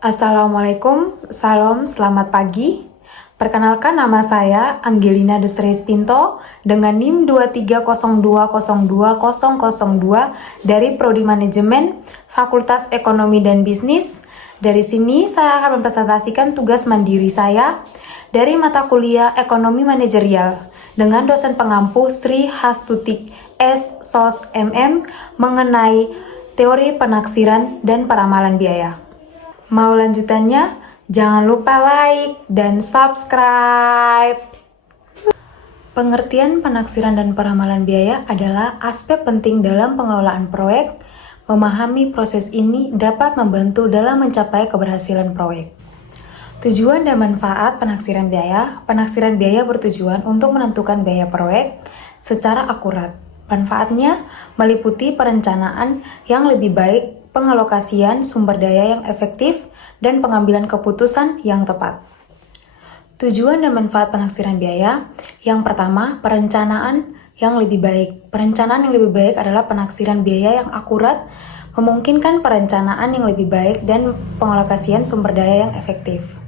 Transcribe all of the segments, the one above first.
Assalamualaikum, salam, selamat pagi. Perkenalkan nama saya Angelina Desreis Pinto dengan NIM 2302020002 dari Prodi Manajemen Fakultas Ekonomi dan Bisnis. Dari sini saya akan mempresentasikan tugas mandiri saya dari mata kuliah Ekonomi Manajerial dengan dosen pengampu Sri Hastutik S. Sos MM mengenai teori penaksiran dan peramalan biaya. Mau lanjutannya? Jangan lupa like dan subscribe. Pengertian penaksiran dan peramalan biaya adalah aspek penting dalam pengelolaan proyek. Memahami proses ini dapat membantu dalam mencapai keberhasilan proyek. Tujuan dan manfaat penaksiran biaya. Penaksiran biaya bertujuan untuk menentukan biaya proyek secara akurat. Manfaatnya meliputi perencanaan yang lebih baik, pengalokasian sumber daya yang efektif, dan pengambilan keputusan yang tepat. Tujuan dan manfaat penaksiran biaya. Yang pertama, perencanaan yang lebih baik. Perencanaan yang lebih baik adalah penaksiran biaya yang akurat, memungkinkan perencanaan yang lebih baik dan pengalokasian sumber daya yang efektif.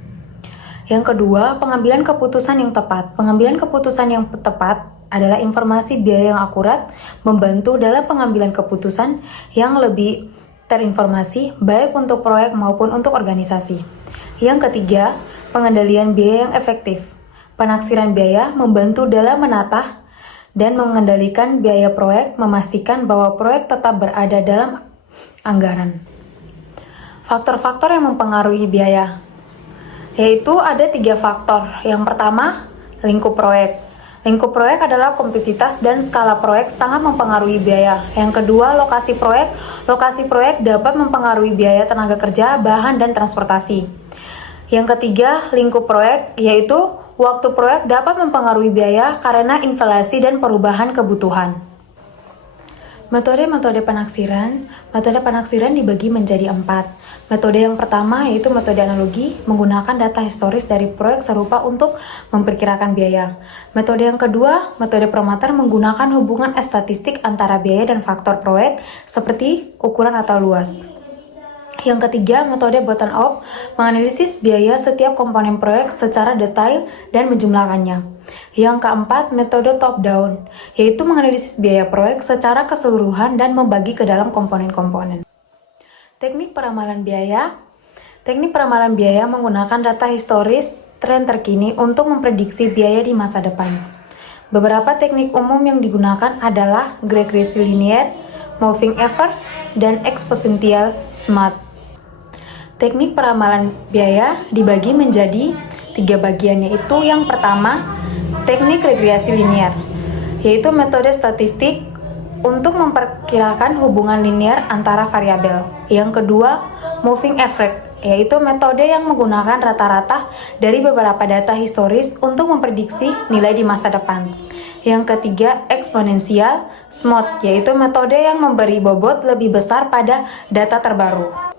Yang kedua, pengambilan keputusan yang tepat. Pengambilan keputusan yang tepat adalah informasi biaya yang akurat, membantu dalam pengambilan keputusan yang lebih terinformasi, baik untuk proyek maupun untuk organisasi. Yang ketiga, pengendalian biaya yang efektif. Penaksiran biaya membantu dalam menata dan mengendalikan biaya proyek, memastikan bahwa proyek tetap berada dalam anggaran. Faktor-faktor yang mempengaruhi biaya, yaitu ada 3 faktor. Yang pertama, lingkup proyek. Lingkup proyek adalah kompleksitas dan skala proyek sangat mempengaruhi biaya. Yang kedua, lokasi proyek. Lokasi proyek dapat mempengaruhi biaya tenaga kerja, bahan, dan transportasi. Yang ketiga, lingkup proyek, yaitu waktu proyek dapat mempengaruhi biaya karena inflasi dan perubahan kebutuhan. Metode penaksiran. Metode penaksiran dibagi menjadi 4. Metode yang pertama yaitu metode analogi, menggunakan data historis dari proyek serupa untuk memperkirakan biaya. Metode yang kedua, metode Promater, menggunakan hubungan statistik antara biaya dan faktor proyek seperti ukuran atau luas. Yang ketiga, metode bottom up, menganalisis biaya setiap komponen proyek secara detail dan menjumlahkannya. Yang keempat, metode top down, yaitu menganalisis biaya proyek secara keseluruhan dan membagi ke dalam komponen-komponen. Teknik peramalan biaya. Teknik peramalan biaya menggunakan data historis tren terkini untuk memprediksi biaya di masa depan. Beberapa teknik umum yang digunakan adalah regresi linear, moving average, dan eksponensial smart. Teknik peramalan biaya dibagi menjadi 3 bagian, yaitu yang pertama, teknik regresi linear, yaitu metode statistik untuk memperkirakan hubungan linear antara variabel. Yang kedua, moving average, yaitu metode yang menggunakan rata-rata dari beberapa data historis untuk memprediksi nilai di masa depan. Yang ketiga, eksponensial smart, yaitu metode yang memberi bobot lebih besar pada data terbaru.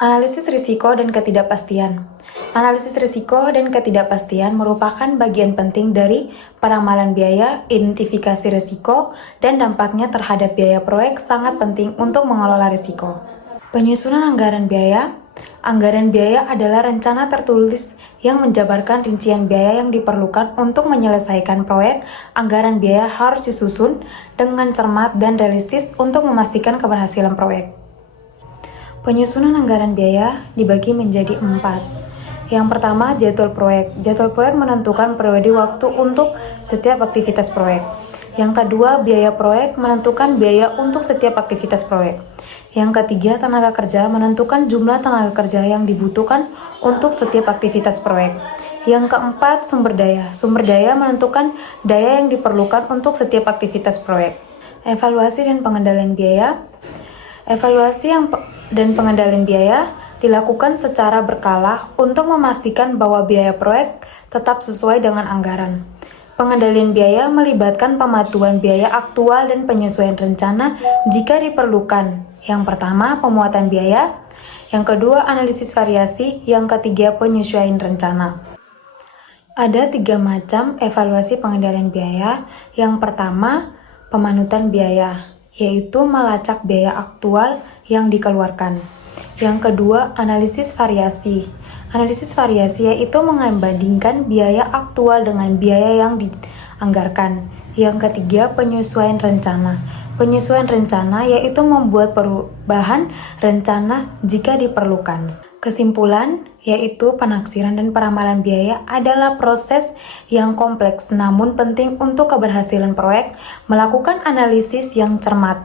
Analisis risiko dan ketidakpastian. Analisis risiko dan ketidakpastian merupakan bagian penting dari peramalan biaya. Identifikasi risiko dan dampaknya terhadap biaya proyek sangat penting untuk mengelola risiko. Penyusunan anggaran biaya. Anggaran biaya adalah rencana tertulis yang menjabarkan rincian biaya yang diperlukan untuk menyelesaikan proyek. Anggaran biaya harus disusun dengan cermat dan realistis untuk memastikan keberhasilan proyek. Penyusunan anggaran biaya dibagi menjadi 4. Yang pertama, jadwal proyek. Jadwal proyek menentukan periode waktu untuk setiap aktivitas proyek. Yang kedua, biaya proyek menentukan biaya untuk setiap aktivitas proyek. Yang ketiga, tenaga kerja menentukan jumlah tenaga kerja yang dibutuhkan untuk setiap aktivitas proyek. Yang keempat, sumber daya. Sumber daya menentukan daya yang diperlukan untuk setiap aktivitas proyek. Evaluasi dan pengendalian biaya. Evaluasi dan pengendalian biaya dilakukan secara berkala untuk memastikan bahwa biaya proyek tetap sesuai dengan anggaran. Pengendalian biaya melibatkan pematuhan biaya aktual dan penyesuaian rencana jika diperlukan. Yang pertama, pemuatan biaya. Yang kedua, analisis variasi. Yang ketiga, penyesuaian rencana. Ada 3 macam evaluasi pengendalian biaya. Yang pertama, pemanutan biaya, yaitu melacak biaya aktual yang dikeluarkan. Yang kedua, analisis variasi. Analisis variasi yaitu membandingkan biaya aktual dengan biaya yang dianggarkan. Yang ketiga, penyesuaian rencana. Penyesuaian rencana yaitu membuat perubahan rencana jika diperlukan. Kesimpulan yaitu penaksiran dan peramalan biaya adalah proses yang kompleks namun penting untuk keberhasilan proyek. Melakukan analisis yang cermat,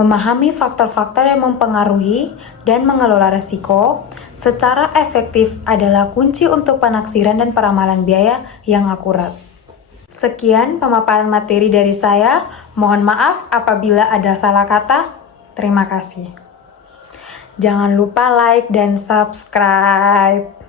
memahami faktor-faktor yang mempengaruhi dan mengelola risiko secara efektif adalah kunci untuk penaksiran dan peramalan biaya yang akurat. Sekian pemaparan materi dari saya. Mohon maaf apabila ada salah kata. Terima kasih. Jangan lupa like dan subscribe.